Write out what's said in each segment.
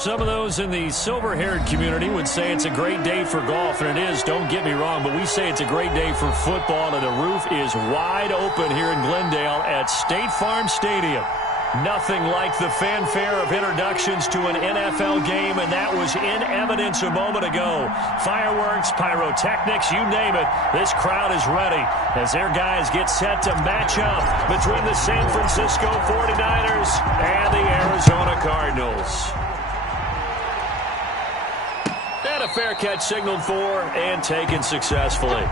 Some of those in the silver-haired community would say it's a great day for golf, and it is, don't get me wrong, but we say it's a great day for football, and the roof is wide open here in Glendale at State Farm Stadium. Nothing like the fanfare of introductions to an NFL game, and that was in evidence a moment ago. Fireworks, pyrotechnics, you name it, this crowd is ready as their guys get set to match up between the San Francisco 49ers and the Arizona Cardinals. And a fair catch signaled for and taken successfully.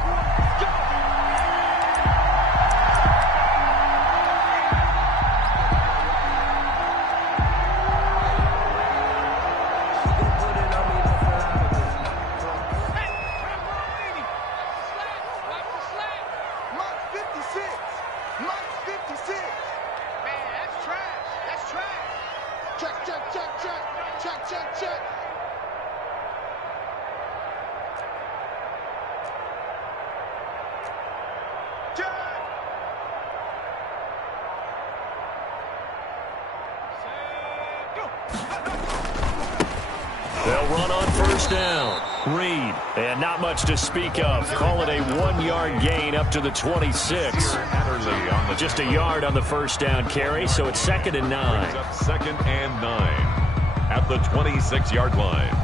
They'll run on first down. Reed, and not much to speak of. Call it a 1-yard gain up to the 26. Just a yard on the first down carry, so it's 2nd and 9. Up 2nd and 9 at the 26-yard line.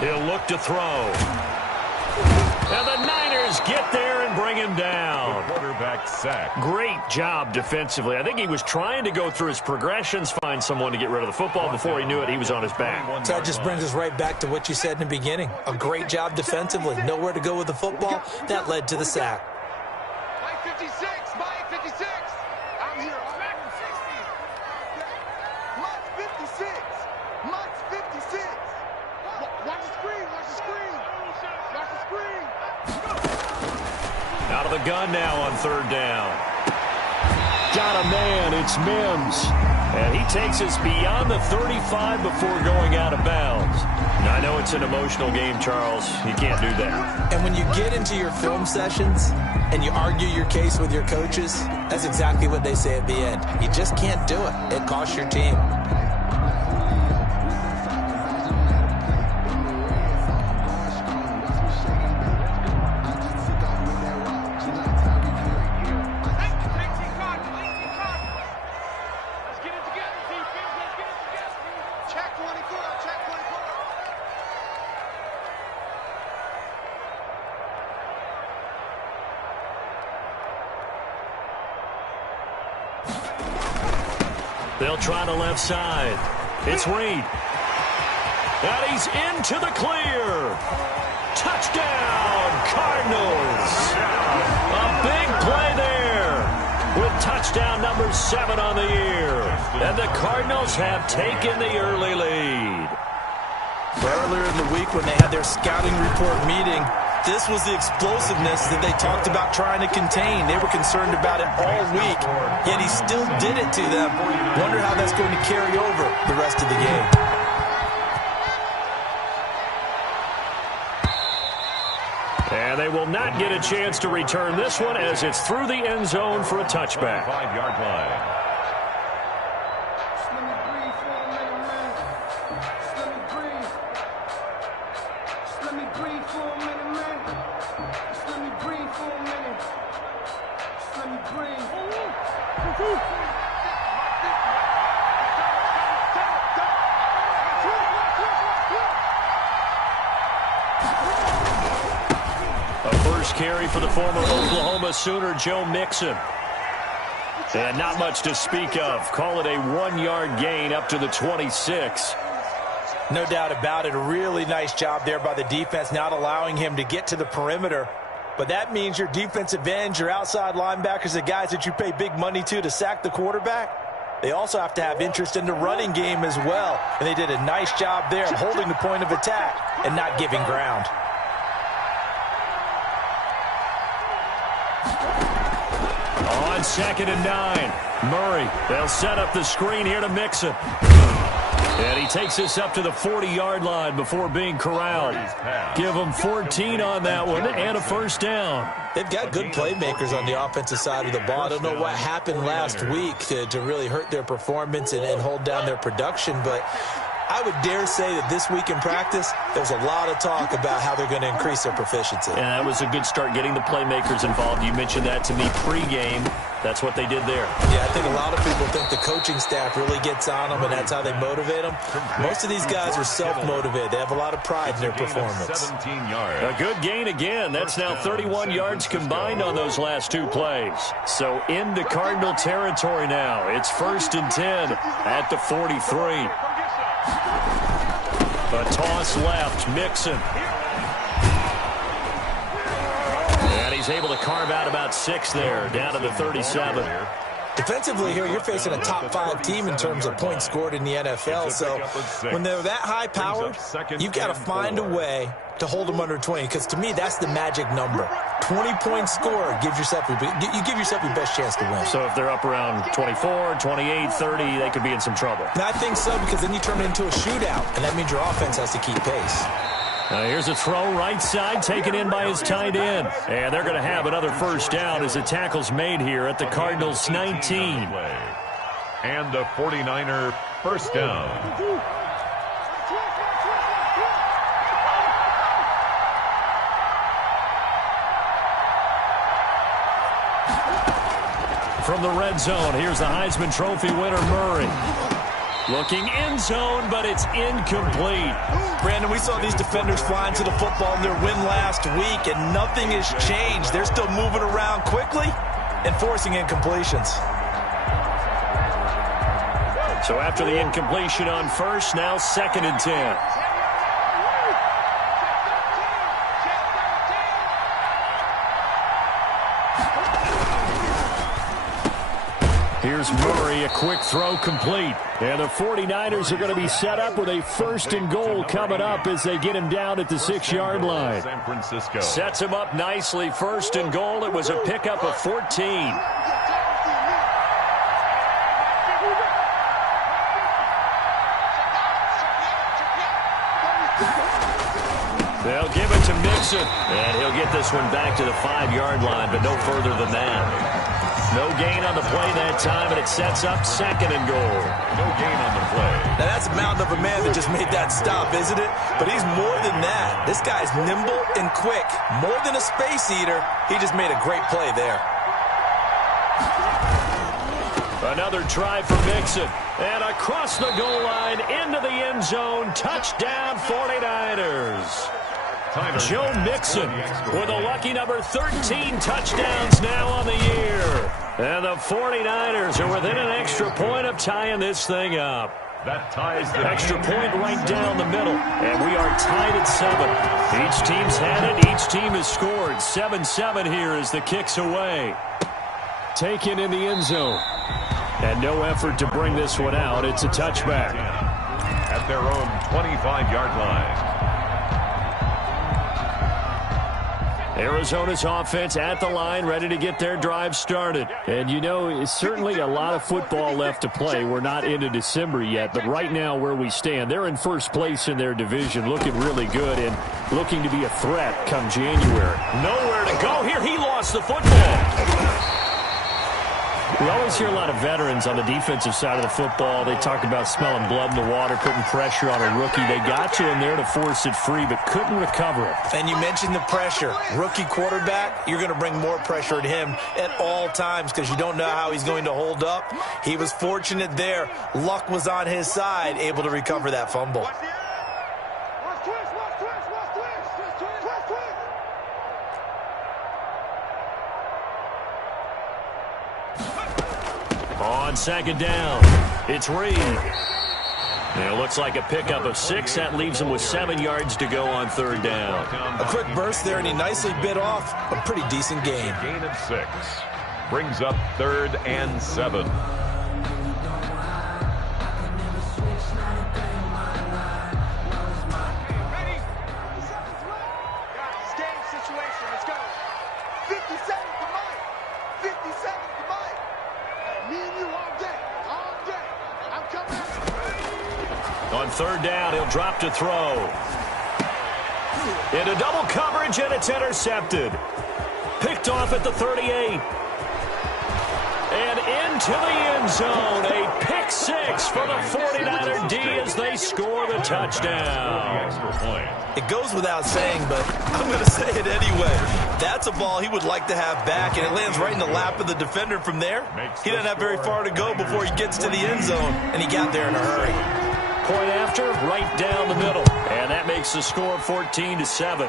He'll look to throw. And the Niners get there and bring him down. The quarterback sack. Great job defensively. I think he was trying to go through his progressions, find someone to get rid of the football. Before he knew it, he was on his back. So that just brings us right back to what you said in the beginning. A great job defensively. Nowhere to go with the football. That led to the sack. Mike 56, Mike 56. I'm here. I'm back to 60. Mike 56. Mike 56. Watch the screen. Watch the screen. Watch the screen. Out of the gun now on 3rd down. Got a man. It's Mims. And he takes us beyond the 35 before going out of bounds. Now, I know it's an emotional game, Charles. You can't do that. And when you get into your film sessions and you argue your case with your coaches, that's exactly what they say at the end. You just can't do it. It costs your team. They'll try the left side. It's Reed. And he's into the clear. Touchdown, Cardinals. A big play there with touchdown number 7 on the year. And the Cardinals have taken the early lead. Earlier in the week when they had their scouting report meeting, this was the explosiveness that they talked about trying to contain. They were concerned about it all week, yet he still did it to them. Wonder how that's going to carry over the rest of the game. And they will not get a chance to return this one as it's through the end zone for a touchback. 5-yard line. Carry for the former Oklahoma Sooner, Joe Mixon. And not much to speak of. Call it a 1-yard gain up to the 26. No doubt about it. A really nice job there by the defense, not allowing him to get to the perimeter. But that means your defensive ends, your outside linebackers, the guys that you pay big money to sack the quarterback, they also have to have interest in the running game as well. And they did a nice job there holding the point of attack and not giving ground. On 2nd and 9. Murray, they'll set up the screen here to Mixon. And he takes this up to the 40-yard line before being corralled. Give him 14 on that one and a first down. They've got good playmakers on the offensive side of the ball. I don't know what happened last week to really hurt their performance and hold down their production, but I would dare say that this week in practice, there's a lot of talk about how they're going to increase their proficiency. And that was a good start, getting the playmakers involved. You mentioned that to me pregame. That's what they did there. Yeah, I think a lot of people think the coaching staff really gets on them, and that's how they motivate them. Most of these guys are self-motivated. They have a lot of pride in their performance. A good gain again. That's now 31 yards combined on those last two plays. So into Cardinal territory now. It's 1st and 10 at the 43. A toss left, Mixon. And he's able to carve out about 6 there, down to the 37. Defensively here, you're facing a top-5 team in terms of points scored in the NFL. So when they're that high-powered, you've got to find a way to hold them under 20, because to me, that's the magic number. 20-point score gives yourself you give yourself your best chance to win. So if they're up around 24, 28, 30, they could be in some trouble. And I think so, because then you turn it into a shootout, and that means your offense has to keep pace. Here's a throw right side, taken in by his tight end. And they're going to have another first down as the tackle's made here at the Cardinals' 19. And a 49er first down. From the red zone, here's the Heisman Trophy winner, Murray. Looking end zone, but it's incomplete. Brandon, we saw these defenders flying to the football in their win last week, and nothing has changed. They're still moving around quickly and forcing incompletions. So after the incompletion on first, now 2nd and 10. Here's Murray, a quick throw complete. And the 49ers are going to be set up with a 1st and goal coming up as they get him down at the 6-yard line. San Francisco sets him up nicely. 1st and goal. It was a pickup of 14. They'll give it to Mixon. And he'll get this one back to the 5-yard line, but no further than that. No gain on the play that time, and it sets up 2nd and goal. No gain on the play. Now, that's a mountain of a man that just made that stop, isn't it? But he's more than that. This guy's nimble and quick. More than a space eater, he just made a great play there. Another try for Mixon. And across the goal line, into the end zone. Touchdown, 49ers. Joe Mixon with a lucky number 13 touchdowns now on the year. And the 49ers are within an extra point of tying this thing up. That ties the extra point right down the middle. And we are tied at 7. Each team's had it. Each team has scored. 7-7 here as the kick's away. Taken in the end zone. And no effort to bring this one out. It's a touchback. At their own 25-yard line. Arizona's offense at the line, ready to get their drive started. And, you know, it's certainly a lot of football left to play. We're not into December yet, but right now where we stand, they're in first place in their division, looking really good and looking to be a threat come January. Nowhere to go here. He lost the football. We always hear a lot of veterans on the defensive side of the football. They talk about smelling blood in the water, putting pressure on a rookie. They got you in there to force it free, but couldn't recover it. And you mentioned the pressure. Rookie quarterback, you're going to bring more pressure at him at all times because you don't know how he's going to hold up. He was fortunate there. Luck was on his side, able to recover that fumble. On 2nd down, it's Reed. It looks like a pickup of 6. That leaves him with 7 yards to go on 3rd down. A quick burst there, and he nicely bit off a pretty decent gain. Gain of 6. Brings up 3rd and 7. Game situation, let's go. 50 seconds to Mike. 50 seconds to third down. He'll drop to throw. Into double coverage, and it's intercepted. Picked off at the 38. And into the end zone. A pick six for the 49er D as they score the touchdown. It goes without saying, but I'm going to say it anyway. That's a ball he would like to have back, and it lands right in the lap of the defender from there. He doesn't have very far to go before he gets to the end zone, and he got there in a hurry. Point after, right down the middle. And that makes the score 14-7.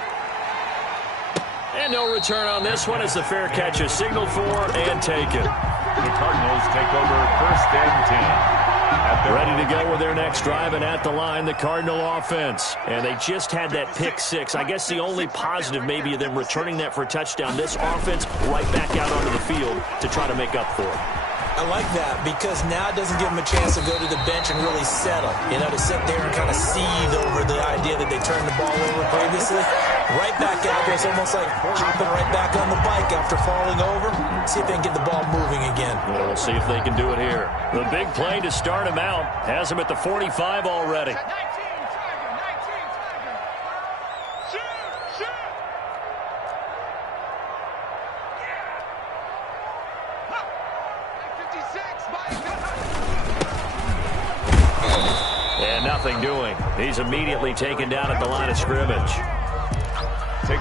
And no return on this one as the fair catch is signaled for and taken. The Cardinals take over first and 10. Ready to go with their next drive, and at the line, the Cardinal offense. And they just had that pick six. I guess the only positive maybe of them returning that for a touchdown. This offense right back out onto the field to try to make up for it. I like that because now it doesn't give them a chance to go to the bench and really settle. You know, to sit there and kind of seethe over the idea that they turned the ball over previously. Right back out there. It's almost like hopping right back on the bike after falling over. See if they can get the ball moving again. Well, we'll see if they can do it here. The big play to start him out has him at the 45 already. And nothing doing. He's immediately taken down at the line of scrimmage.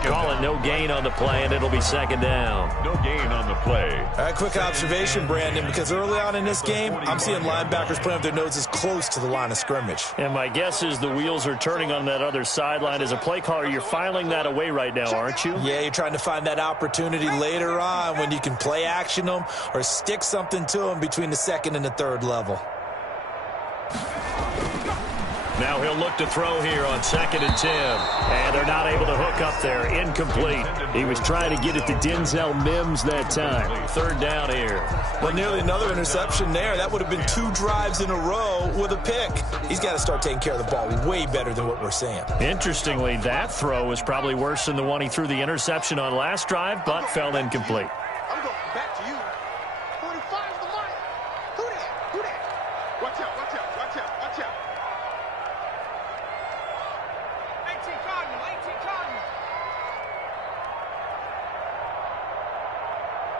Call it no gain on the play, and it'll be second down. No gain on the play. All right, quick observation, Brandon, because early on in this game, I'm seeing linebackers playing with their noses close to the line of scrimmage. And my guess is the wheels are turning on that other sideline. As a play caller, you're filing that away right now, aren't you? Yeah, you're trying to find that opportunity later on when you can play action them or stick something to them between the second and the third level. Now he'll look to throw here on 2nd and 10. And they're not able to hook up there. Incomplete. He was trying to get it to Denzel Mims that time. Third down here. Well, nearly another interception there. That would have been 2 drives in a row with a pick. He's got to start taking care of the ball way better than what we're seeing. Interestingly, that throw was probably worse than the one he threw the interception on last drive, but fell incomplete. I'm going back to you. 45 the line. Who that? Who that? Watch out, watch out, watch out, watch out. 18 Cardinals, 18 Cardinals.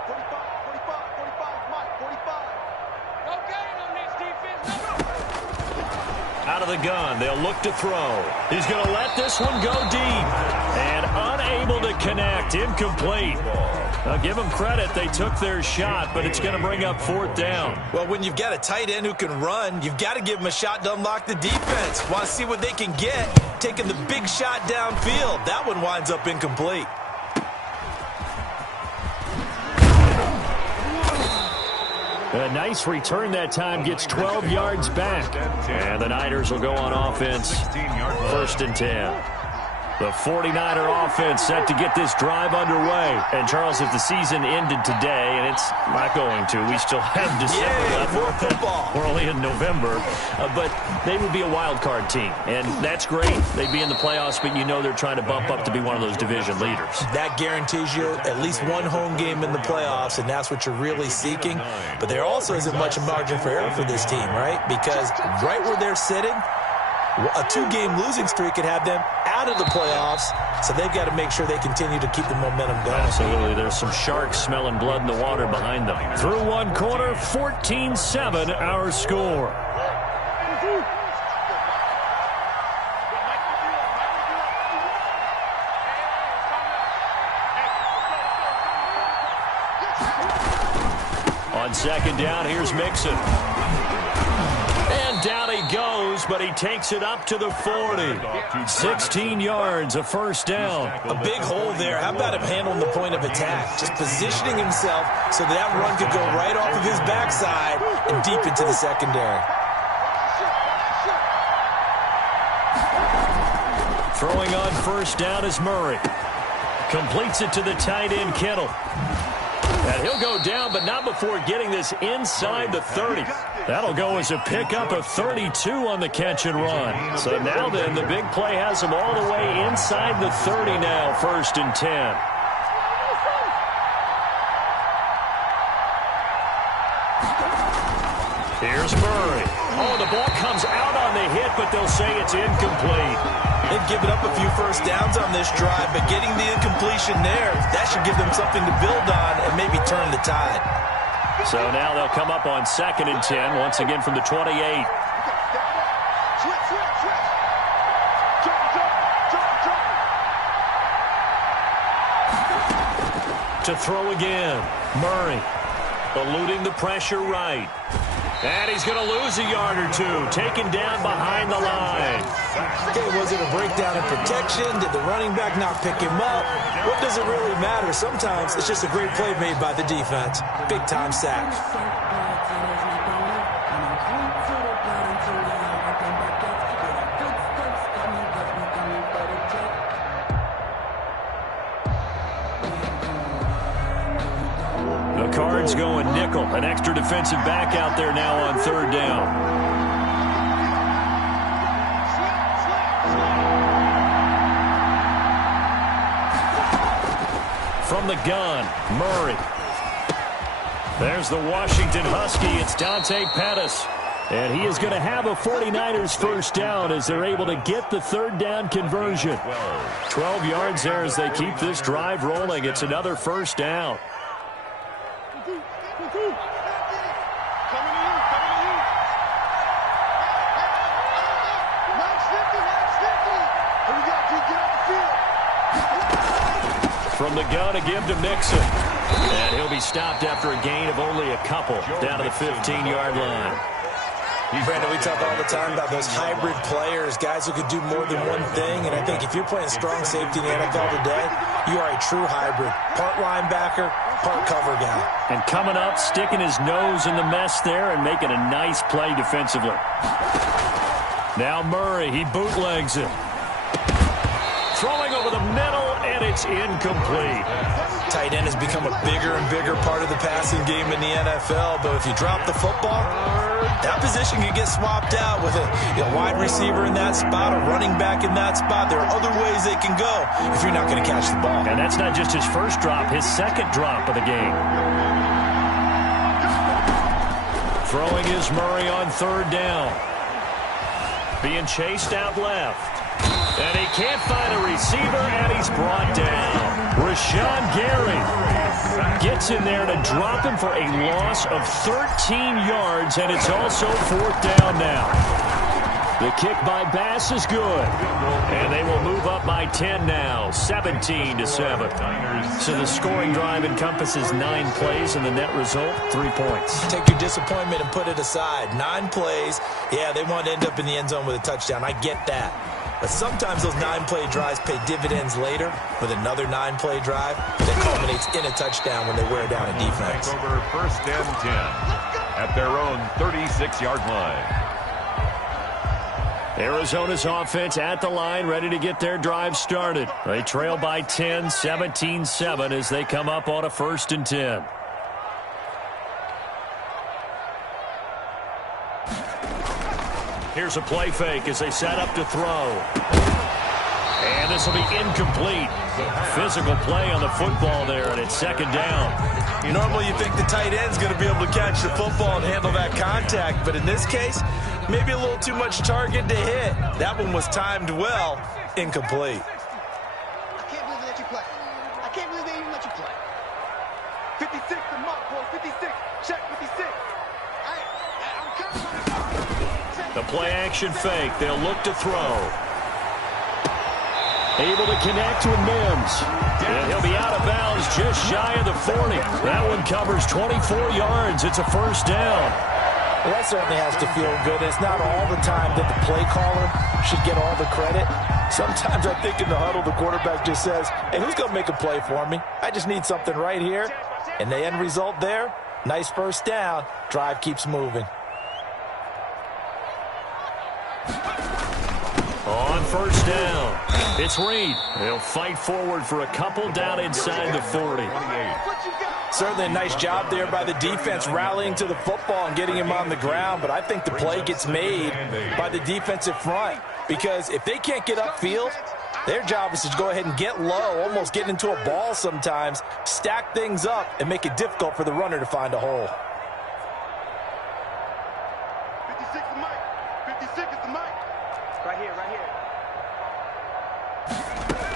45, 45, 45, Mike, 45. No gain on this defense. No. Out of the gun, they'll look to throw. He's going to let this one go deep. And unable to connect, incomplete. Now, give them credit, they took their shot, but it's going to bring up 4th down. Well, when you've got a tight end who can run, you've got to give him a shot to unlock the defense. Want to see what they can get, taking the big shot downfield. That one winds up incomplete. A nice return that time, gets 12 yards back. And the Niners will go on offense, 1st and 10. The 49er offense set to get this drive underway. And, Charles, if the season ended today, and it's not going to, we still have December left. More football. We're only in November. But they would be a wild card team. And that's great. They'd be in the playoffs, but you know they're trying to bump up to be one of those division leaders. That guarantees you at least one home game in the playoffs, and that's what you're really seeking. But there also isn't much margin for error for this team, right? Because right where they're sitting, a 2-game losing streak could have them out of the playoffs, so they've got to make sure they continue to keep the momentum going. Absolutely. There's some sharks smelling blood in the water behind them. Through one quarter, 14-7 our score. On 2nd down, here's Mixon. And down he goes, but he takes it up to the 40. 16 yards, a 1st down. A big hole there. How about him handling the point of attack? Just positioning himself so that run could go right off of his backside and deep into the secondary. Throwing on 1st down is Murray. Completes it to the tight end, Kittle. And he'll go down, but not before getting this inside the 30. That'll go as a pickup of 32 on the catch and run. So now then, the big play has him all the way inside the 30 now, 1st and 10. Here's Murray. Oh, the ball comes out on the hit, but they'll say it's incomplete. They've given up a few first downs on this drive, but getting the incompletion there, that should give them something to build on and maybe turn the tide. So now they'll come up on 2nd and 10, once again from the 28. To throw again, Murray, eluding the pressure right. And he's going to lose a yard or two, taken down behind the line. Okay, was it a breakdown in protection? Did the running back not pick him up? What does it really matter? Sometimes it's just a great play made by the defense. Big-time sack. The Cards going nickel. An extra defensive back out there now on 3rd down. From the gun, Murray. There's the Washington Husky. It's Dante Pettis. And he is going to have a 49ers first down as they're able to get the 3rd down conversion. 12 yards there as they keep this drive rolling. It's another first down. From the gun, a give to Mixon. And he'll be stopped after a gain of only a couple down to the 15-yard line. Brandon, we talk all the time about those hybrid players, guys who could do more than one thing. And I think if you're playing strong safety in the NFL today, you are a true hybrid. Part linebacker, part cover guy. And coming up, sticking his nose in the mess there and making a nice play defensively. Now Murray, he bootlegs it. Throwing over the middle, and it's incomplete. Tight end has become a bigger and bigger part of the passing game in the NFL, but if you drop the football, that position can get swapped out with a wide receiver in that spot, a running back in that spot. There are other ways they can go if you're not going to catch the ball. And that's not just his first drop, his second drop of the game. Throwing is Murray on 3rd down. Being chased out left. And he can't find a receiver, and he's brought down. Rashawn Gary gets in there to drop him for a loss of 13 yards, and it's also 4th down now. The kick by Bass is good, and they will move up by 10 now, 17-7. So the scoring drive encompasses 9 plays, and the net result, 3 points. Take your disappointment and put it aside. 9 plays, yeah, they want to end up in the end zone with a touchdown. I get that. But sometimes those 9-play drives pay dividends later with another 9-play drive that culminates in a touchdown when they wear down a defense. Over 1st and 10 at their own 36-yard line. Arizona's offense at the line, ready to get their drive started. They trail by 10, 17-7 as they come up on a 1st and 10. Here's a play fake as they set up to throw. And this will be incomplete. Physical play on the football there, and it's 2nd down. Normally you think the tight end's going to be able to catch the football and handle that contact, but in this case, maybe a little too much target to hit. That one was timed well. Incomplete. I can't believe they let you play. I can't believe they even let you play. 56, the mark, boy. 56. Check 56. I'm coming. The play-action fake. They'll look to throw. Able to connect with Mims. And he'll be out of bounds just shy of the 40. That one covers 24 yards. It's a 1st down. Well, that certainly has to feel good. It's not all the time that the play caller should get all the credit. Sometimes I think in the huddle, the quarterback just says, hey, who's going to make a play for me? I just need something right here. And the end result there, nice 1st down. Drive keeps moving. On 1st down, it's Reed. They'll fight forward for a couple down inside the 40. Certainly a nice job there by the defense rallying to the football and getting him on the ground, but I think the play gets made by the defensive front because if they can't get upfield, their job is to go ahead and get low, almost get into a ball sometimes, stack things up, and make it difficult for the runner to find a hole. 56 to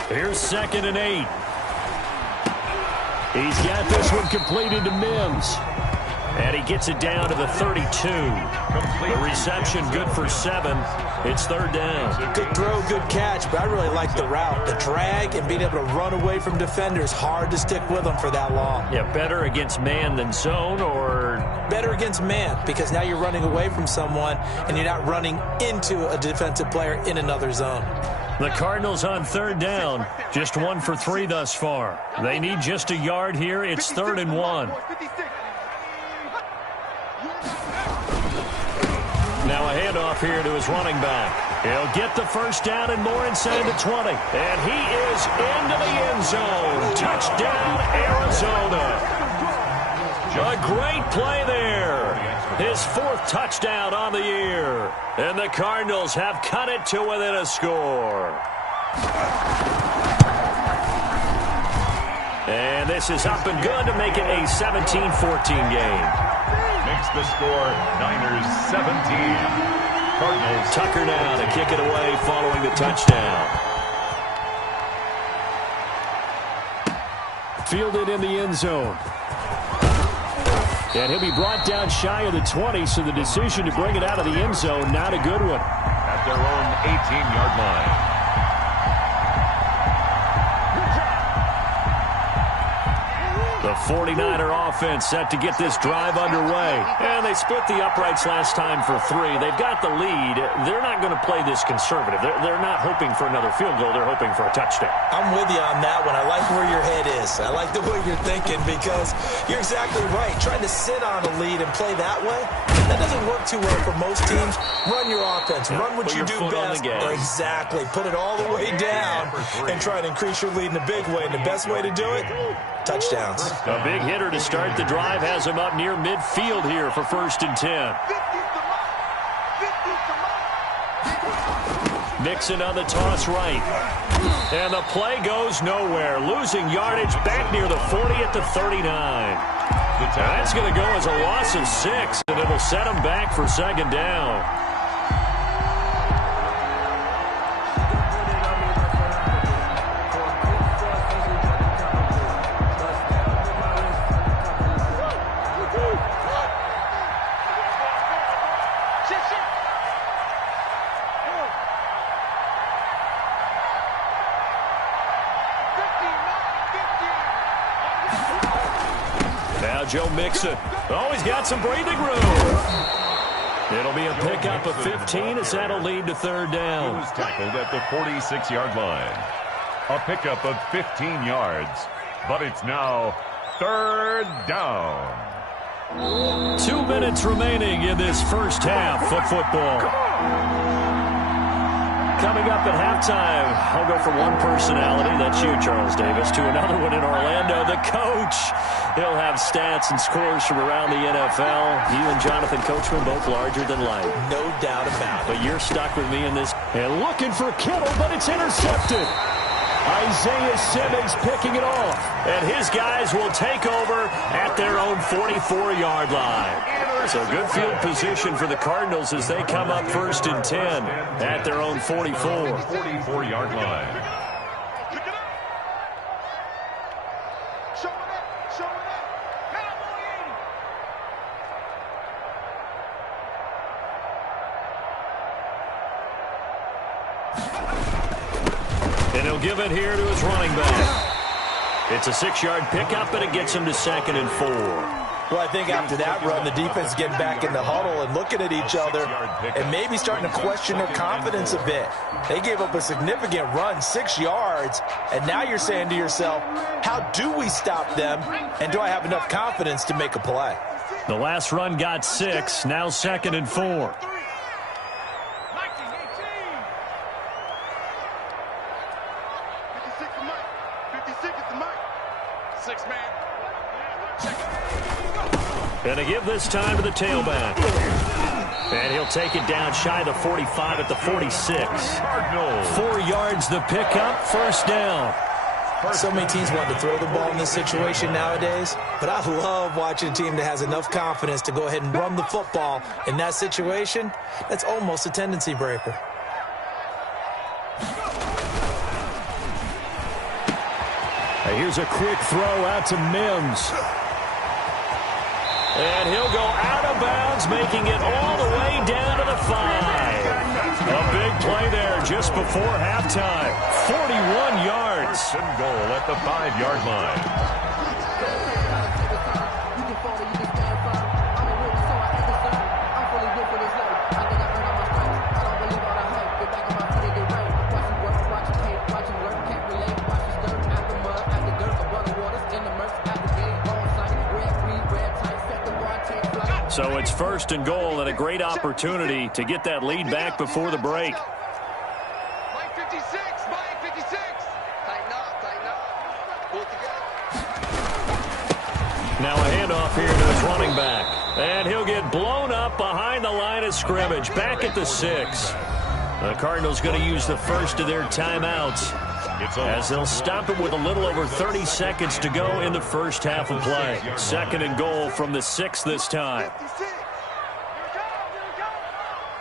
Here's 2nd and 8. He's got this one completed to Mims. And he gets it down to the 32. The reception good for 7. It's 3rd down. Good throw, good catch, but I really like the route. The drag and being able to run away from defenders, hard to stick with them for that long. Yeah, better against man than zone, or? Better against man, because now you're running away from someone and you're not running into a defensive player in another zone. The Cardinals on 3rd down, just 1 for 3 thus far. They need just a yard here. It's 3rd and 1. Now a handoff here to his running back. He'll get the first down and more inside the 20. And he is into the end zone. Touchdown, Arizona. A great play there. His 4th touchdown on the year. And the Cardinals have cut it to within a score. And this is up and good to make it a 17-14 game. Makes the score Niners 17. Cardinals. Tucker now to kick it away following the touchdown. Fielded in the end zone. And he'll be brought down shy of the 20, so the decision to bring it out of the end zone, not a good one. At their own 18-yard line. The 49er offense set to get this drive underway. And they split the uprights last time for 3. They've got the lead. They're not going to play this conservative. They're not hoping for another field goal. They're hoping for a touchdown. I'm with you on that one. I like where your head is. I like the way you're thinking, because you're exactly right. Trying to sit on a lead and play that way, that doesn't work too well for most teams. Run your offense. Run what you do best. Exactly. Put it all the way down and try to increase your lead in a big way. And the best way to do it, touchdowns. A big hitter to start the drive has him up near midfield here for 1st and 10. Mixon on the toss right. And the play goes nowhere. Losing yardage back near the 40 at the 39. That's going to go as a loss of 6, and it'll set him back for 2nd down. Joe Mixon. Oh, he's got some breathing room. It'll be a pickup of 15 as that'll lead to 3rd down. He was tackled at the 46-yard line. A pickup of 15 yards. But it's now 3rd down. 2 minutes remaining in this first half of football. Coming up at halftime, I'll go from one personality, that's you, Charles Davis, to another one in Orlando, the coach. He'll have stats and scores from around the NFL. You and Jonathan Coachman, both larger than life. No doubt about it. But you're stuck with me in this. And looking for Kittle, but it's intercepted. Isaiah Simmons picking it off. And his guys will take over at their own 44-yard line. So good field position for the Cardinals as they come up 1st and 10 at their own 44. 44-yard line. And he'll give it here to his running back. It's a 6-yard pickup, and it gets him to 2nd and 4. Well, I think after that run, the defense getting back in the huddle and looking at each other and maybe starting to question their confidence a bit. They gave up a significant run, 6 yards, and now you're saying to yourself, how do we stop them, and do I have enough confidence to make a play? The last run got 6, now 2nd and 4. And they give this time to the tailback. And he'll take it down shy of the 45 at the 46. 4 yards the pickup, 1st down. So many teams want to throw the ball in this situation nowadays, but I love watching a team that has enough confidence to go ahead and run the football. In that situation, that's almost a tendency breaker. And here's a quick throw out to Mims. And he'll go out of bounds, making it all the way down to the 5. A big play there just before halftime. 41 yards. First and goal at the 5-yard line. So it's first and goal and a great opportunity to get that lead back before the break. Mike 56, Mike 56. Tighten up. Pull it together. Now a handoff here to his running back. And he'll get blown up behind the line of scrimmage, back at the 6. The Cardinals going to use the first of their timeouts, as they'll stop it with a little over 30 seconds to go in the first half of play. Second and goal from the 6 this time. 56. Here we go.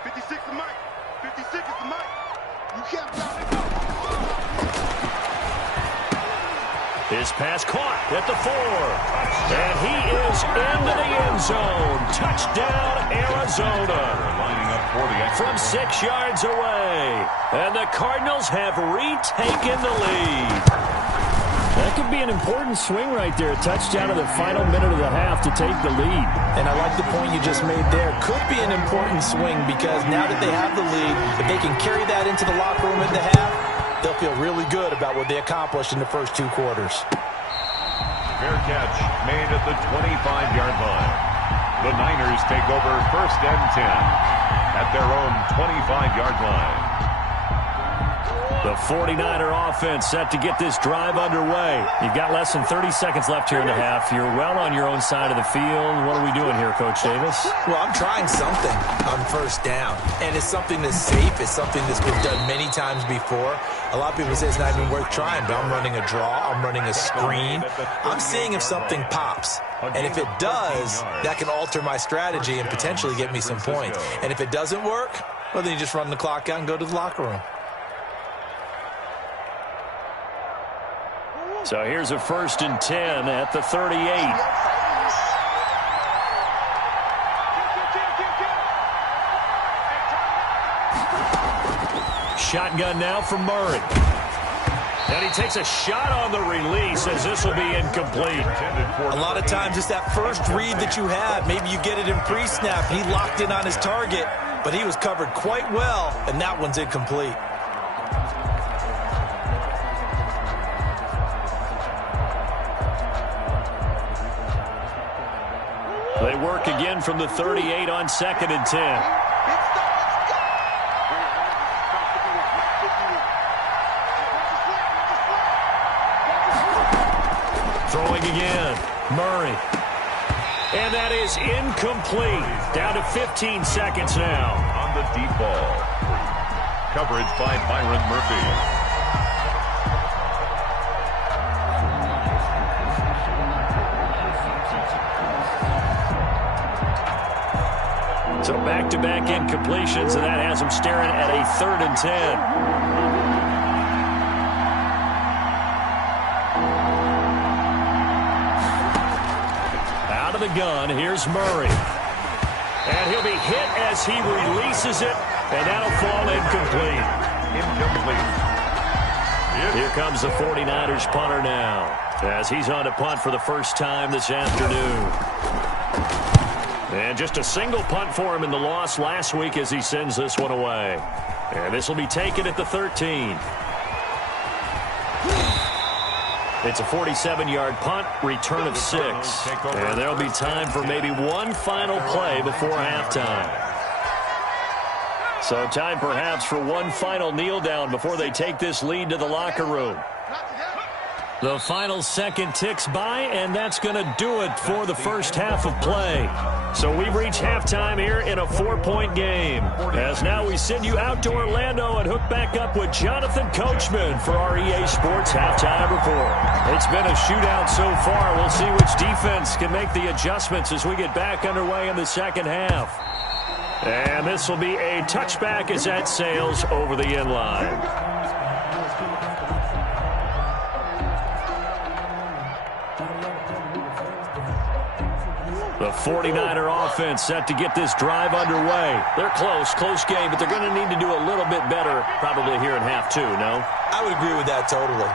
56 is Mike. 56 is the Mike. You can't stop it. His pass caught at the 4. And he is into the end zone. Touchdown, Arizona. Lining up for the From 6 yards away. And the Cardinals have retaken the lead. That could be an important swing right there. A touchdown in the final minute of the half to take the lead. And I like the point you just made there. Could be an important swing because now that they have the lead, if they can carry that into the locker room at the half, they'll feel really good about what they accomplished in the first 2 quarters. Fair catch made at the 25-yard line. The Niners take over first and 10 at their own 25-yard line. The 49er offense set to get this drive underway. You've got less than 30 seconds left here in the half. You're well on your own side of the field. What are we doing here, Coach Davis? Well, I'm trying something on first down. And it's something that's safe. It's something that's been done many times before. A lot of people say it's not even worth trying, but I'm running a draw. I'm running a screen. I'm seeing if something pops. And if it does, that can alter my strategy and potentially get me some points. And if it doesn't work, well, then you just run the clock out and go to the locker room. So here's a first and 10 at the 38. Shotgun now from Murray. And he takes a shot on the release as this will be incomplete. A lot of times it's that first read that you have. Maybe you get it in pre-snap. He locked in on his target, but he was covered quite well, and that one's incomplete. They work again from the 38 on second and 10. Throwing again, Murray. And that is incomplete. Down to 15 seconds now. On the deep ball. Coverage by Byron Murphy. So back-to-back incompletions, and that has them staring at a third and 10. Out of the gun, here's Murray. And he'll be hit as he releases it, and that'll fall incomplete. Here comes the 49ers punter now, as he's on to punt for the first time this afternoon. And just a single punt for him in the loss last week as he sends this one away. And this will be taken at the 13. It's a 47-yard punt, return of 6. And there'll be time for maybe one final play before halftime. So time perhaps for one final kneel down before they take this lead to the locker room. The final second ticks by, and that's going to do it for the first half of play. So we've reached halftime here in a 4-point game. As now we send you out to Orlando and hook back up with Jonathan Coachman for our EA Sports Halftime Report. It's been a shootout so far. We'll see which defense can make the adjustments as we get back underway in the second half. And this will be a touchback as that sails over the end line. 49er offense set to get this drive underway. They're close game, but they're going to need to do a little bit better probably here in half two, no? I would agree with that totally.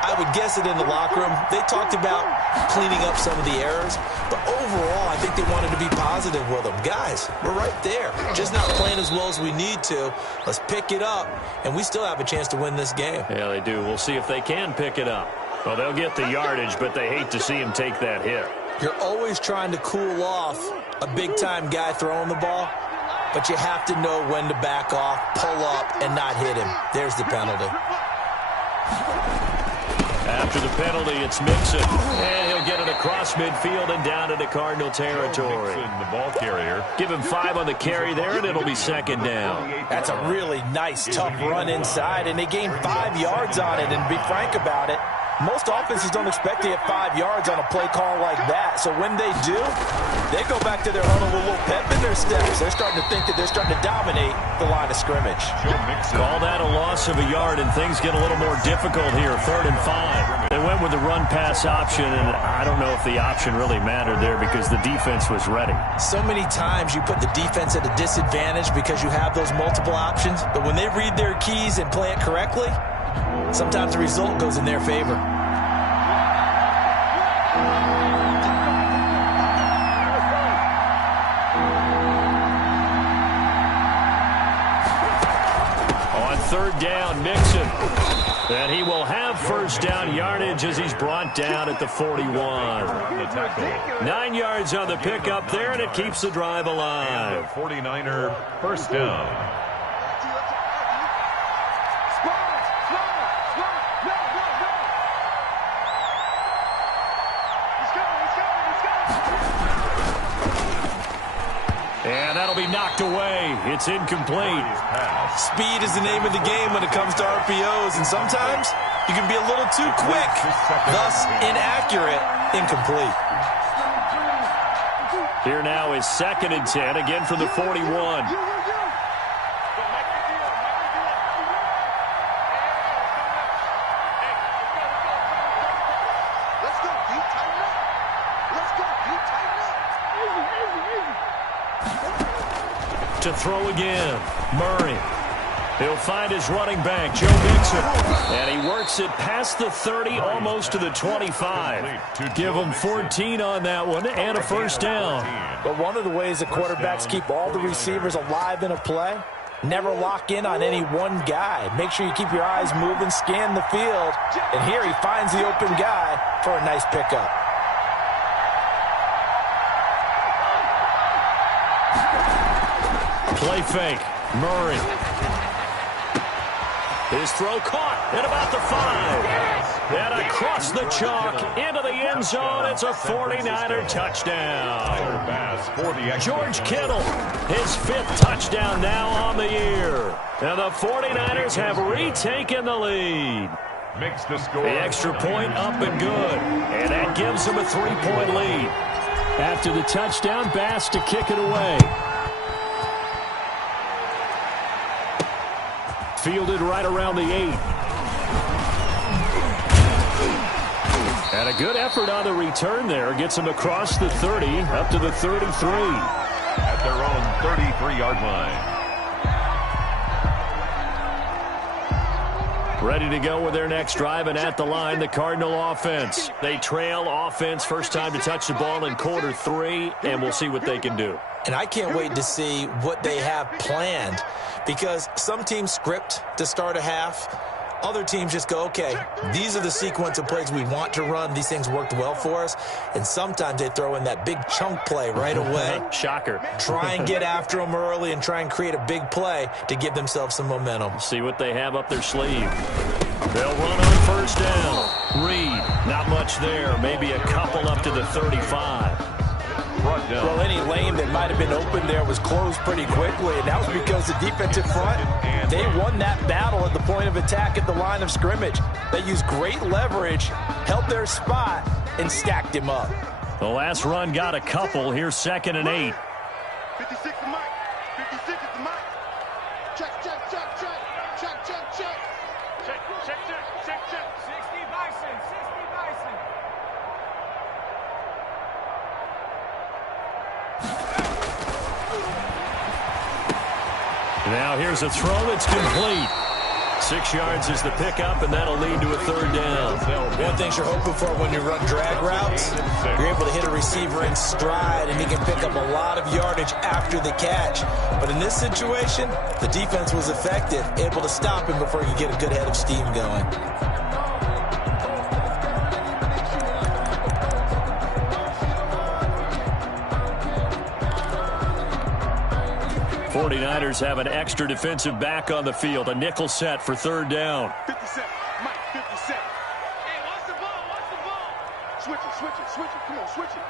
I would guess it in the locker room. They talked about cleaning up some of the errors, but overall, I think they wanted to be positive with them. Guys, we're right there. Just not playing as well as we need to. Let's pick it up, and we still have a chance to win this game. Yeah, they do. We'll see if they can pick it up. Well, they'll get the yardage, but they hate to see him take that hit. You're always trying to cool off a big-time guy throwing the ball, but you have to know when to back off, pull up, and not hit him. There's the penalty. After the penalty, it's Mixon, and he'll get it across midfield and down into Cardinal territory. Mixon, the ball carrier. Give him 5 on the carry there, and it'll be second down. That's a really nice, tough run inside, and they gained 5 yards on it. And to be frank about it, most offenses don't expect to get 5 yards on a play call like that. So when they do, they go back to their huddle with a little pep in their steps. They're starting to think that they're starting to dominate the line of scrimmage. Call that a loss of a yard, and things get a little more difficult here. 3rd and 5. They went with the run-pass option, and I don't know if the option really mattered there because the defense was ready. So many times you put the defense at a disadvantage because you have those multiple options, but when they read their keys and play it correctly, sometimes the result goes in their favor. On 3rd down, Mixon. And he will have first down yardage as he's brought down at the 41. 9 yards on the pickup there, and it keeps the drive alive. 49er first down. And that'll be knocked away. It's incomplete. Speed is the name of the game when it comes to RPOs, and sometimes you can be a little too quick, thus inaccurate, incomplete. Here now is 2nd and 10, again from the 41. To throw again, Murray. He'll find his running back, Joe Mixon. And he works it past the 30, almost to the 25. Give him 14 on that one and a first down. But one of the ways that quarterbacks keep all the receivers alive in a play, never lock in on any one guy. Make sure you keep your eyes moving, scan the field. And here he finds the open guy for a nice pickup. Play fake. Murray. His throw caught at about the 5. And across the chalk into the end zone. It's a 49er touchdown. George Kittle, his 5th touchdown now on the year. And the 49ers have retaken the lead. Makes the score. The extra point up and good. And that gives them a 3-point lead. After the touchdown, Bass to kick it away. Fielded right around the 8. And a good effort on the return there. Gets him across the 30, up to the 33. At their own 33-yard line. Ready to go with their next drive, and at the line, the Cardinal offense. They trail offense, first time to touch the ball in quarter 3, and we'll see what they can do. And I can't wait to see what they have planned, because some teams script to start a half. Other teams just go, okay, these are the sequence of plays we want to run. These things worked well for us. And sometimes they throw in that big chunk play right away. Shocker. Try and get after them early and try and create a big play to give themselves some momentum. See what they have up their sleeve. They'll run on first down. Reed, not much there. Maybe a couple up to the 35. Well, any lane that might have been open there was closed pretty quickly, and that was because the defensive front, they won that battle at the point of attack at the line of scrimmage. They used great leverage, held their spot, and stacked him up. The last run got a couple. Here's 2nd and 8. 56 the mic. 56 is the mic. Check, check, check, check. Check, check, check. Check, check, check, check, check. 60 Bison, 60 Bison. Now here's a throw that's complete. 6 yards is the pickup, and that'll lead to a third down. One thing you're hoping for when you run drag routes, you're able to hit a receiver in stride, and he can pick up a lot of yardage after the catch. But in this situation, the defense was effective, able to stop him before he could get a good head of steam going. 49ers have an extra defensive back on the field. A nickel set for third down. 57. Mike, 57. Hey, watch the ball. Watch the ball. Switch it, switch it, switch it. Come on, switch it.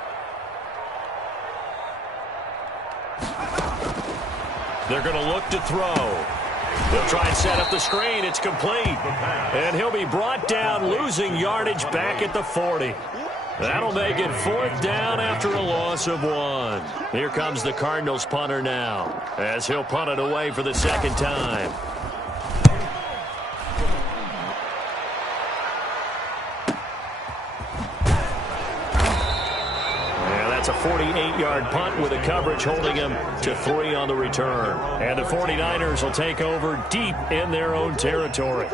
They're going to look to throw. They'll try and set up the screen. It's complete. And he'll be brought down, losing yardage back at the 40. That'll make it fourth down after a loss of 1. Here comes the Cardinals punter now, as he'll punt it away for the second time. Yeah, that's a 48-yard punt with a coverage holding him to 3 on the return. And the 49ers will take over deep in their own territory.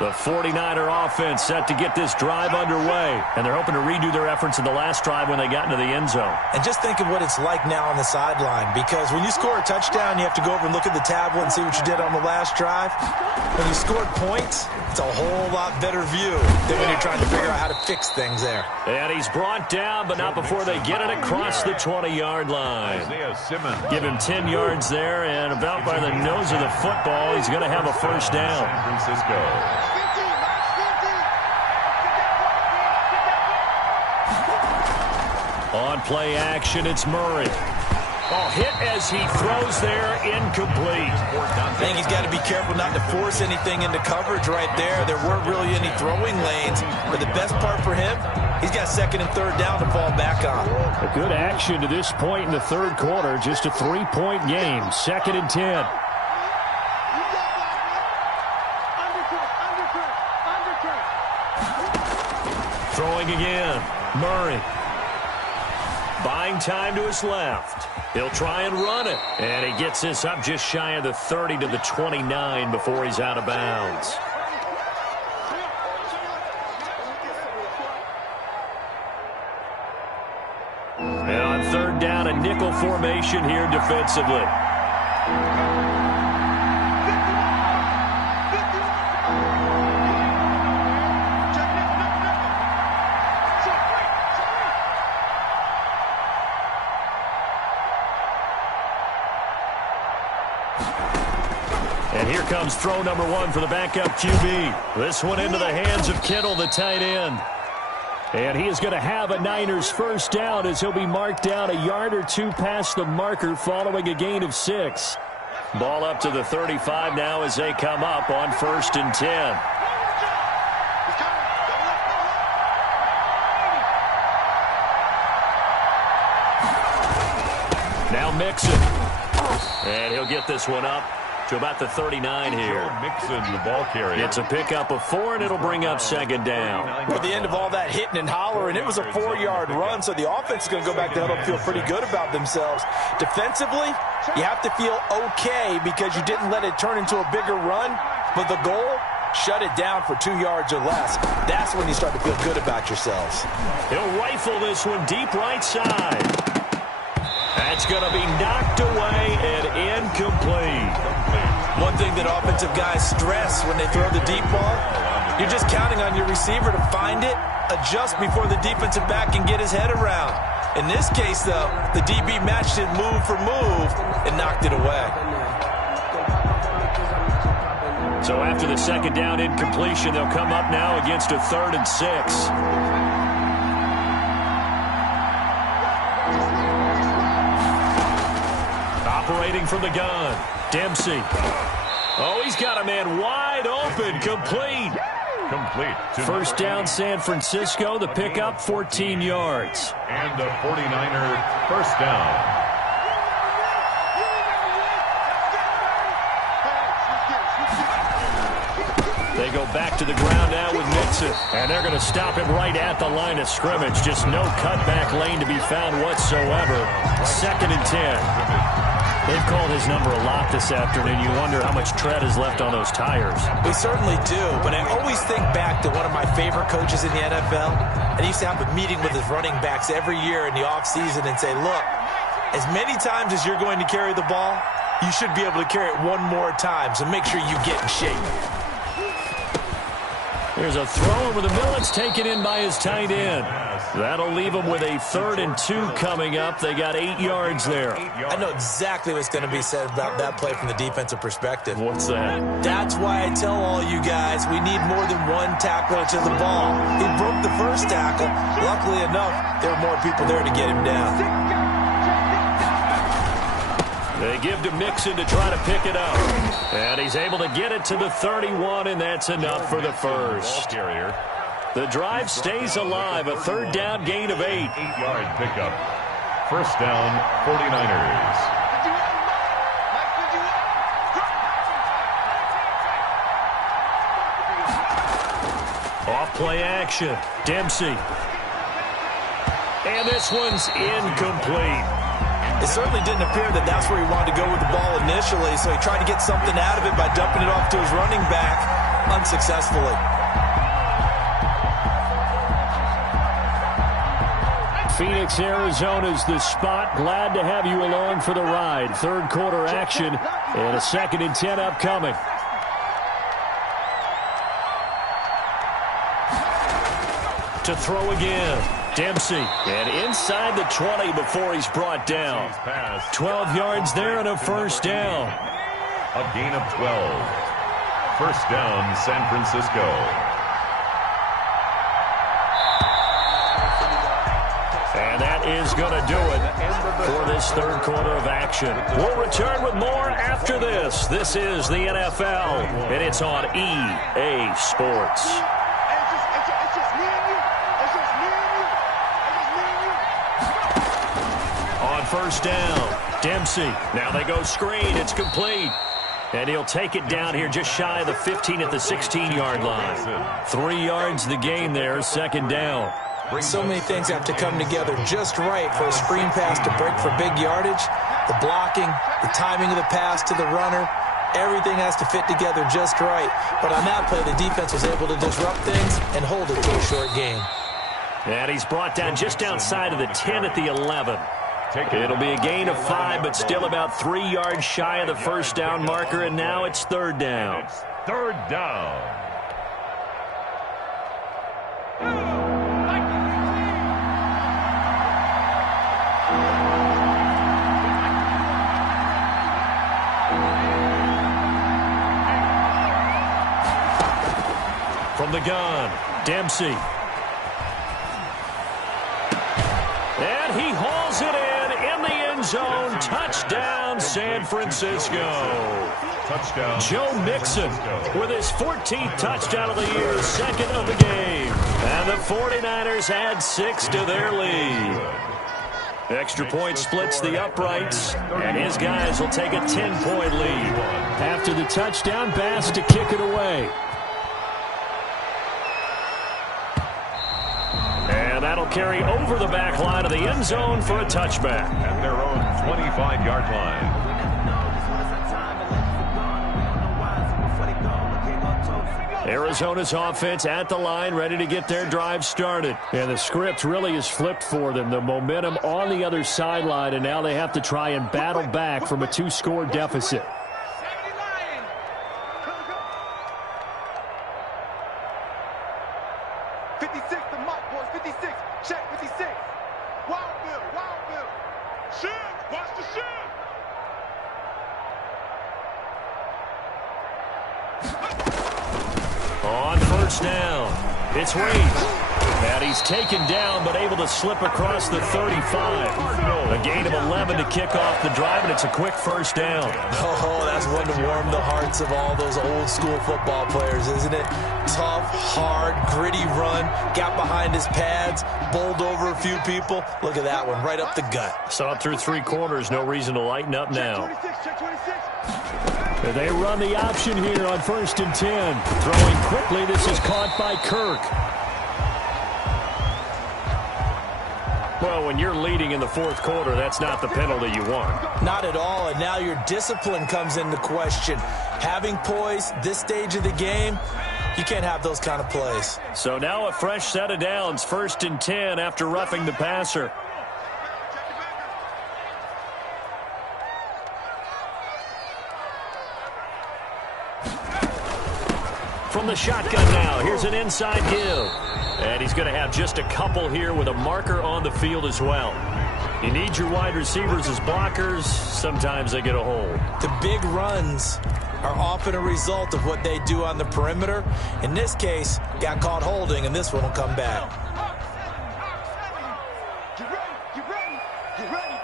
The 49er offense set to get this drive underway, and they're hoping to redo their efforts in the last drive when they got into the end zone. And just think of what it's like now on the sideline, because when you score a touchdown, you have to go over and look at the tablet and see what you did on the last drive. When you scored points, it's a whole lot better view than when you're trying to figure out how to fix things there. And he's brought down, but not before they get it across the 20-yard line. Give him 10 yards there, and about by the nose of the football, he's going to have a first down. San Francisco. On play action, it's Murray. Oh, hit as he throws there, incomplete. I think he's got to be careful not to force anything into coverage right there. There weren't really any throwing lanes, but the best part for him, he's got second and third down to fall back on. A good action to this point in the third quarter, just a 3-point game, 2nd and 10. Throwing again, Murray. Buying time to his left. He'll try and run it. And he gets this up just shy of the 30 to the 29 before he's out of bounds. Now on third down, a nickel formation here defensively. And here comes throw number 1 for the backup QB. This one into the hands of Kittle, the tight end. And he is going to have a Niners first down as he'll be marked down a yard or 2 past the marker following a gain of 6. Ball up to the 35 now as they come up on 1st and 10. Now Mixon. And he'll get this one up to about the 39 here. Mixon, the ball carrier. It's a pickup of 4, and it'll bring up second down. At the end of all that hitting and hollering, it was a 4-yard run, so the offense is going to go back to huddle and feel pretty good about themselves. Defensively, you have to feel okay because you didn't let it turn into a bigger run, but the goal, shut it down for 2 yards or less. That's when you start to feel good about yourselves. He'll rifle this one deep right side. That's going to be knocked away and incomplete. One thing that offensive guys stress when they throw the deep ball, you're just counting on your receiver to find it, adjust before the defensive back can get his head around. In this case, though, the DB matched it move for move and knocked it away. So after the second down incompletion, they'll come up now against a 3rd and 6. Operating from the gun, Dempsey. Oh, he's got a man wide open, complete. First down, San Francisco. The pickup, 14 yards. And the 49er first down. They go back to the ground now with Mixon. And they're going to stop him right at the line of scrimmage. Just no cutback lane to be found whatsoever. 2nd and 10. They've called his number a lot this afternoon. You wonder how much tread is left on those tires. We certainly do, but I always think back to one of my favorite coaches in the NFL. And he used to have a meeting with his running backs every year in the offseason and say, look, as many times as you're going to carry the ball, you should be able to carry it one more time, so make sure you get in shape. There's a throw over the middle. It's taken in by his tight end. That'll leave him with a 3rd and 2 coming up. They got 8 yards there. I know exactly what's going to be said about that play from the defensive perspective. What's that? That's why I tell all you guys we need more than one tackler to the ball. He broke the first tackle. Luckily enough, there were more people there to get him down. They give to Mixon to try to pick it up. And he's able to get it to the 31, and that's enough for the first. The drive stays alive, a 3rd down gain of 8. 8-yard pickup. First down, 49ers. Off play action. Dempsey. And this one's incomplete. It certainly didn't appear that that's where he wanted to go with the ball initially, so he tried to get something out of it by dumping it off to his running back unsuccessfully. Phoenix, Arizona's the spot. Glad to have you along for the ride. 3rd quarter action and a 2nd and 10 upcoming. To throw again. Dempsey, and inside the 20 before he's brought down. 12 yards there and a 1st down. A gain of 12. First down, San Francisco. And that is going to do it for this 3rd quarter of action. We'll return with more after this. This is the NFL, and it's on EA Sports. First down, Dempsey. Now they go screen. It's complete. And he'll take it down here just shy of the 15 at the 16-yard line. 3 yards the gain there, 2nd down. So many things have to come together just right for a screen pass to break for big yardage. The blocking, the timing of the pass to the runner, everything has to fit together just right. But on that play, the defense was able to disrupt things and hold it to a short gain. And he's brought down just outside of the 10 at the 11. It'll be a gain of 5, but still about 3 yards shy of the 1st down marker, and now it's 3rd down. It's 3rd down. From the gun, Dempsey. And he hauls it in the end zone. Touchdown, San Francisco. Touchdown. Joe Mixon with his 14th touchdown of the year, 2nd of the game. And the 49ers add 6 to their lead. Extra point splits the uprights, and his guys will take a 10-point lead. After the touchdown, Bass to kick it away. And that'll carry over the back line of the end zone for a touchback. At their own 25-yard line. Arizona's offense at the line, ready to get their drive started. And the script really is flipped for them. The momentum on the other sideline, and now they have to try and battle back from a 2-score deficit. On first down, it's Reed. And he's taken down, but able to slip across the 35. A gain of 11 to kick off the drive, and it's a quick first down. Oh, that's one to warm the hearts of all those old-school football players, isn't it? Tough, hard, gritty run, got behind his pads, bowled over a few people. Look at that one, right up the gut. Saw it through 3 quarters, no reason to lighten up now. They run the option here on 1st and 10. Throwing quickly, this is caught by Kirk. Well, when you're leading in the fourth quarter, that's not the penalty you want. Not at all, and now your discipline comes into question. Having poise this stage of the game, you can't have those kind of plays. So now a fresh set of downs, 1st and 10 after roughing the passer. From the shotgun now, here's an inside give. And he's going to have just a couple here with a marker on the field as well. You need your wide receivers as blockers. Sometimes they get a hold. The big runs are often a result of what they do on the perimeter. In this case, got caught holding, and this one will come back. Get ready, get ready, get ready.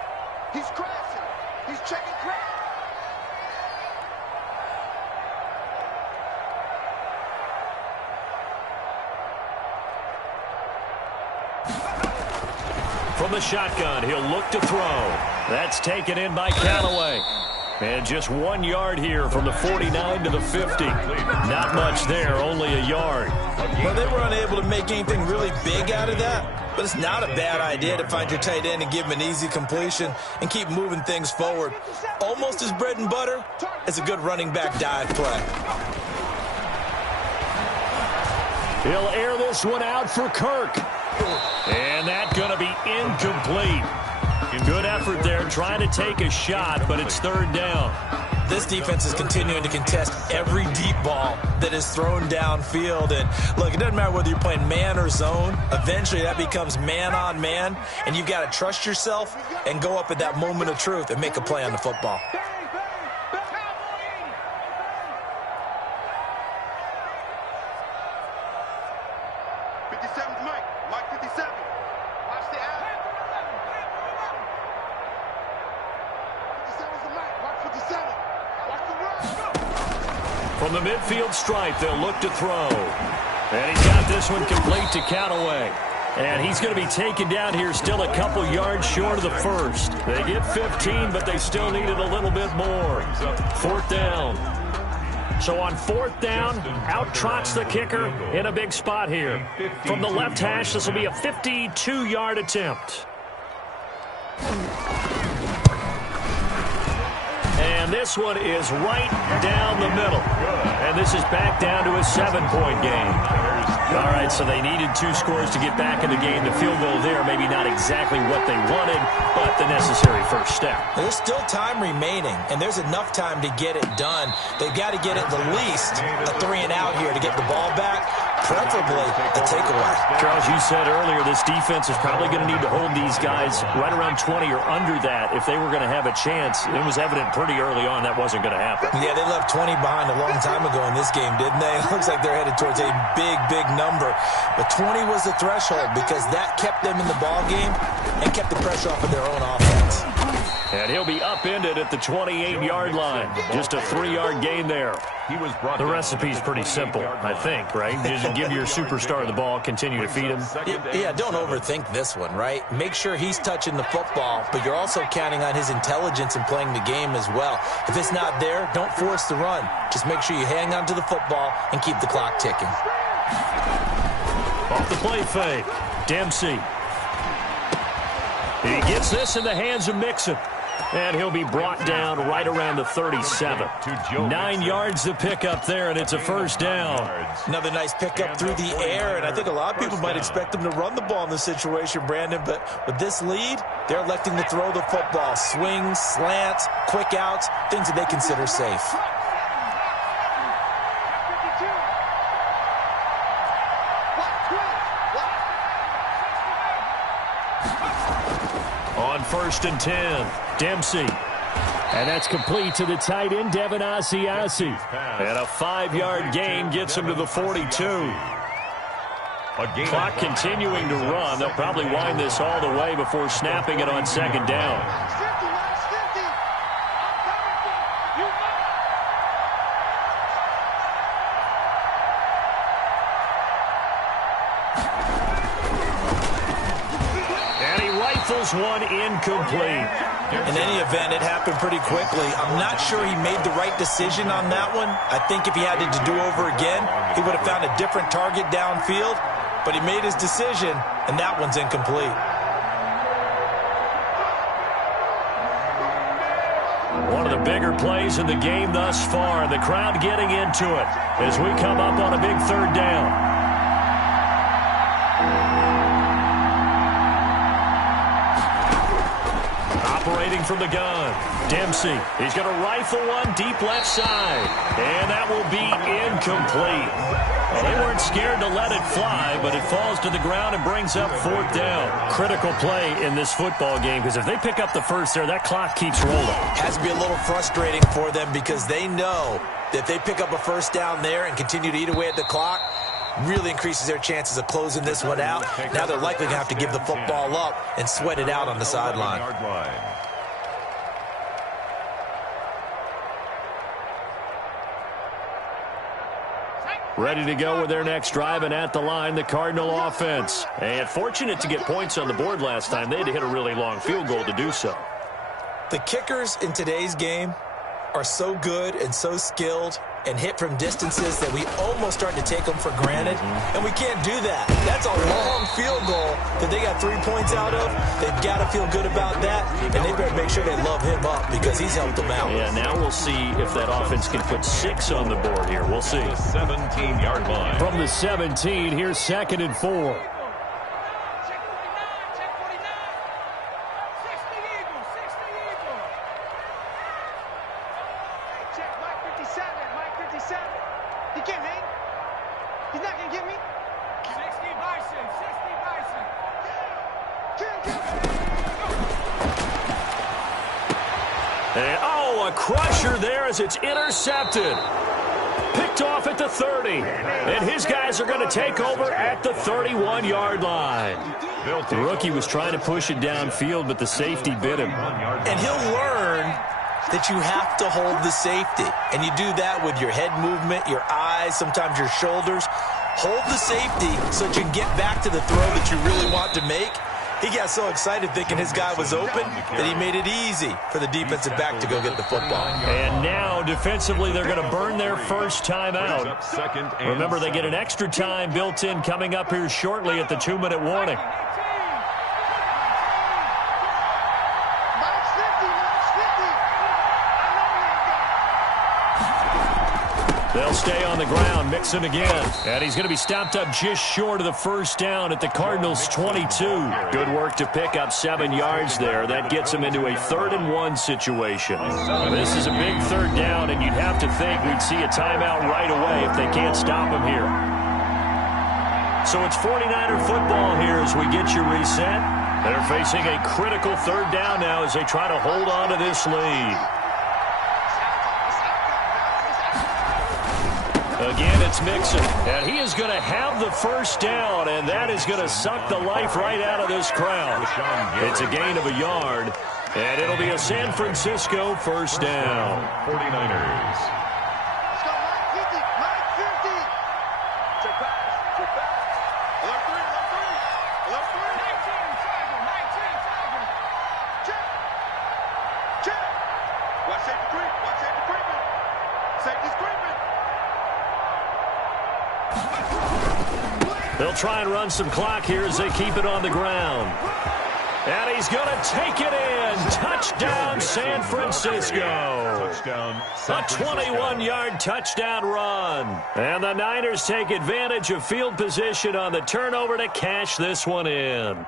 He's crashing. He's checking crash. From the shotgun, he'll look to throw. That's taken in by Canale. And just 1 yard here from the 49 to the 50. Not much there, only a yard. Well, they were unable to make anything really big out of that, but it's not a bad idea to find your tight end and give him an easy completion and keep moving things forward. Almost as bread and butter as a good running back dive play. He'll air this one out for Kirk. And that's going to be incomplete. Good effort there trying to take a shot, but it's 3rd down. This defense is continuing to contest every deep ball that is thrown downfield. And, look, it doesn't matter whether you're playing man or zone. Eventually that becomes man on man, and you've got to trust yourself and go up at that moment of truth and make a play on the football. From the midfield stripe, they'll look to throw. And he's got this one complete to Canale. And he's going to be taken down here still a couple yards short of the first. They get 15, but they still needed a little bit more. 4th down. So on 4th down, out trots the kicker in a big spot here. From the left hash, this will be a 52-yard attempt. And this one is right down the middle. And this is back down to a 7-point game. All right, so they needed 2 scores to get back in the game. The field goal there, maybe not exactly what they wanted, but the necessary first step. There's still time remaining, and there's enough time to get it done. They've got to get at the least a 3-and-out here to get the ball back, preferably a takeaway. Charles, you said earlier this defense is probably going to need to hold these guys right around 20 or under that if they were going to have a chance. It was evident pretty early on that wasn't going to happen. Yeah, they left 20 behind a long time ago in this game, didn't they? It looks like they're headed towards a big, big number. But 20 was the threshold because that kept them in the ball game and kept the pressure off of their own offense. And he'll be upended at the 28-yard line. Just a 3-yard gain there. The recipe's pretty simple, I think, right? Just give your superstar the ball, continue to feed him. Yeah, don't overthink this one, right? Make sure he's touching the football, but you're also counting on his intelligence in playing the game as well. If it's not there, don't force the run. Just make sure you hang on to the football and keep the clock ticking. Off the play fake, Dempsey. He gets this in the hands of Mixon. And he'll be brought down right around the 37. 9 yards to pick up there, and it's a 1st down. Another nice pickup through the air, and I think a lot of people might expect him to run the ball in this situation, Brandon, but with this lead, they're electing to throw the football. Swings, slants, quick outs, things that they consider safe. On 1st and 10, Dempsey. And that's complete to the tight end, Devin Asiasi. And a 5-yard gain gets him to the 42. Clock continuing to run. They'll probably wind this all the way before snapping it on 2nd down. One incomplete. In any event, it happened pretty quickly. I'm not sure he made the right decision on that one. I think if he had it to do over again, he would have found a different target downfield, but he made his decision, and that one's incomplete. One of the bigger plays in the game thus far. The crowd getting into it as we come up on a big third down. Operating from the gun, Dempsey. He's going to rifle one deep left side, and that will be incomplete. Well, they weren't scared to let it fly, but it falls to the ground and brings up fourth down. Critical play in this football game, because if they pick up the first there, that clock keeps rolling. Has to be a little frustrating for them because they know that if they pick up a first down there and continue to eat away at the clock, really increases their chances of closing this one out. Now they're likely going to have to give the football up and sweat it out on the sideline. Ready to go with their next drive, and at the line, the Cardinal offense. And fortunate to get points on the board last time. They had to hit a really long field goal to do so. The kickers in today's game are so good and so skilled and hit from distances that we almost start to take them for granted, and we can't do that. That's a long field goal that they got 3 points out of. They've got to feel good about that, and they better make sure they love him up because he's helped them out. Yeah, now we'll see if that offense can put 6 on the board here. We'll see. 17-yard line. From the 17, here's 2nd and 4. He can't hang. He's not going to get me. 60 Bison. 60 Bison. And, oh, a crusher there as it's intercepted. Picked off at the 30. And his guys are going to take over at the 31-yard line. The rookie was trying to push it downfield, but the safety bit him. And he'll learn that you have to hold the safety. And you do that with your head movement, your eyes, sometimes your shoulders. Hold the safety so that you can get back to the throw that you really want to make. He got so excited thinking his guy was open that he made it easy for the defensive back to go get the football. And now, defensively, they're going to burn their first time out. Remember, they get an extra time built in coming up here shortly at the 2-minute warning. They'll stay on the ground, Mixon again. And he's going to be stopped up just short of the first down at the Cardinals' 22. Good work to pick up 7 yards there. That gets him into a 3rd and 1 situation. This is a big third down, and you'd have to think we'd see a timeout right away if they can't stop him here. So it's 49er football here as we get you reset. They're facing a critical third down now as they try to hold on to this lead. Again, it's Mixon, and he is going to have the first down, and that is going to suck the life right out of this crowd. It's a gain of a yard, and it'll be a San Francisco first down. 49ers. Let's go, Mike 50. Mike 50. Check pass. Check pass. Alert 3. Alert 3. Alert 3. 19. Check. Check. Watch safety creep. Watch safety creeping. Safety's creeping. They'll try and run some clock here as they keep it on the ground. And he's going to take it in. Touchdown, San Francisco. A 21-yard touchdown run. And the Niners take advantage of field position on the turnover to cash this one in.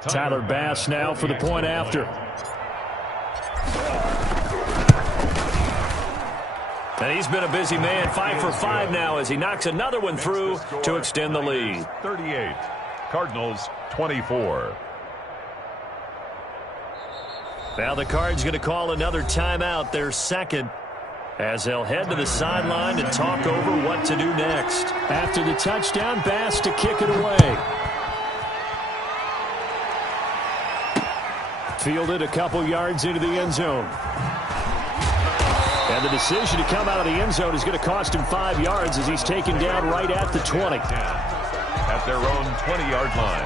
Tyler Bass now for the point after. And he's been a busy man, 5 for 5 now as he knocks another one through to extend the lead. 38, Cardinals 24. Now the Cards going to call another timeout, their second, as they'll head to the sideline and talk over what to do next. After the touchdown, Bass to kick it away. Fielded a couple yards into the end zone. And the decision to come out of the end zone is going to cost him 5 yards as he's taken down right at the 20. At their own 20-yard line.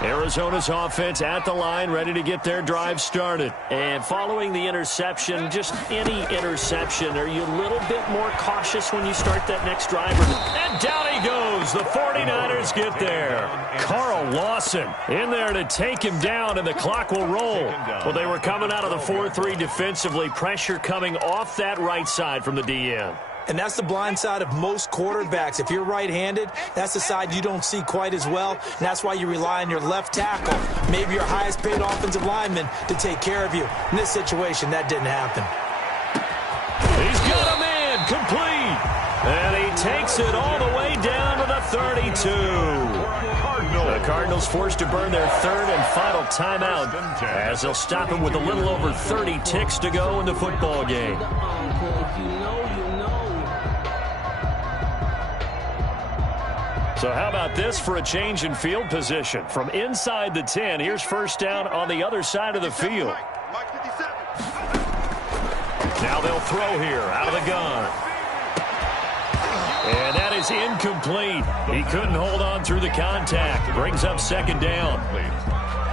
Arizona's offense at the line, ready to get their drive started. And following the interception, just any interception, are you a little bit more cautious when you start that next drive? And down he goes. The 49ers get there. Carl Lawson in there to take him down, and the clock will roll. Well, they were coming out of the 4-3 defensively. Pressure coming off that right side from the DN. And that's the blind side of most quarterbacks. If you're right-handed, that's the side you don't see quite as well. And that's why you rely on your left tackle, maybe your highest-paid offensive lineman, to take care of you. In this situation, that didn't happen. He's got a man complete. And he takes it all the way down to the 32. The Cardinals forced to burn their third and final timeout as they'll stop him with a little over 30 ticks to go in the football game. So how about this for a change in field position? From inside the 10, here's first down on the other side of the field. Now they'll throw here out of the gun. And that is incomplete. He couldn't hold on through the contact. Brings up second down.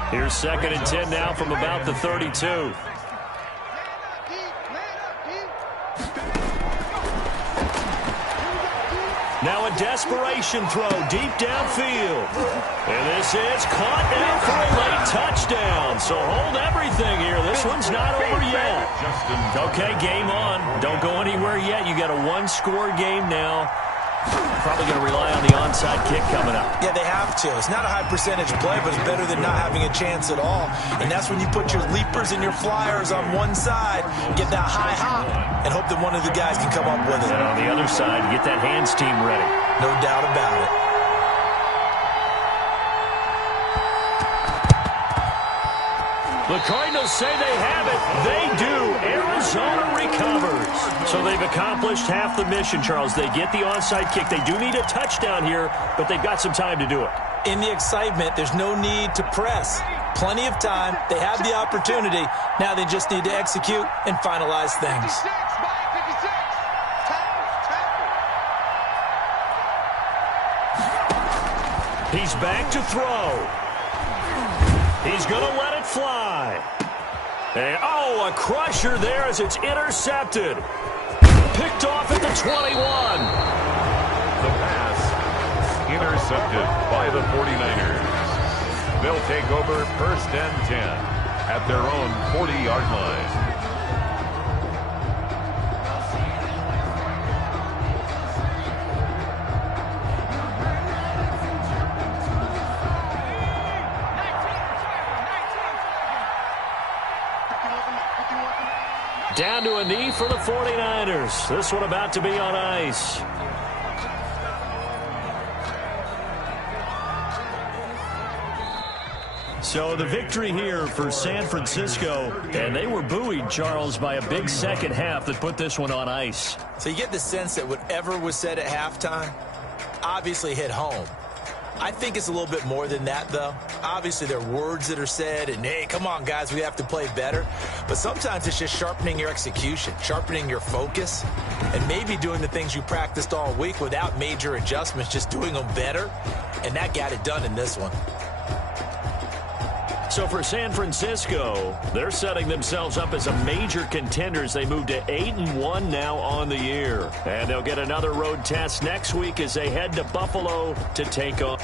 Here's second and 10 now from about the 32. Now a desperation throw deep downfield. And this is caught now for a late touchdown. So hold everything here. This one's not over yet. Okay, game on. Don't go anywhere yet. You got a one-score game now. Probably going to rely on the onside kick coming up. Yeah, they have to. It's not a high percentage play, but it's better than not having a chance at all. And that's when you put your leapers and your flyers on one side, get that high hop, and hope that one of the guys can come up with it. And on the other side, get that hands team ready. No doubt about it. The Cardinals say they have it. They do. Arizona recovers. So they've accomplished half the mission, Charles. They get the onside kick. They do need a touchdown here, but they've got some time to do it. In the excitement, there's no need to press. Plenty of time. They have the opportunity. Now they just need to execute and finalize things. He's back to throw. He's going to let it fly. And, oh, a crusher there as it's intercepted. Picked off at the 21. The pass intercepted by the 49ers. They'll take over first and 10 at their own 40-yard line. Down to a knee for the 49ers. This one about to be on ice. So the victory here for San Francisco, and they were buoyed, Charles, by a big second half that put this one on ice. So you get the sense that whatever was said at halftime obviously hit home. I think it's a little bit more than that, though. Obviously, there are words that are said, and, hey, come on, guys, we have to play better. But sometimes it's just sharpening your execution, sharpening your focus, and maybe doing the things you practiced all week without major adjustments, just doing them better. And that got it done in this one. So for San Francisco, they're setting themselves up as a major contender as they move to 8-1 now on the year. And they'll get another road test next week as they head to Buffalo to take on.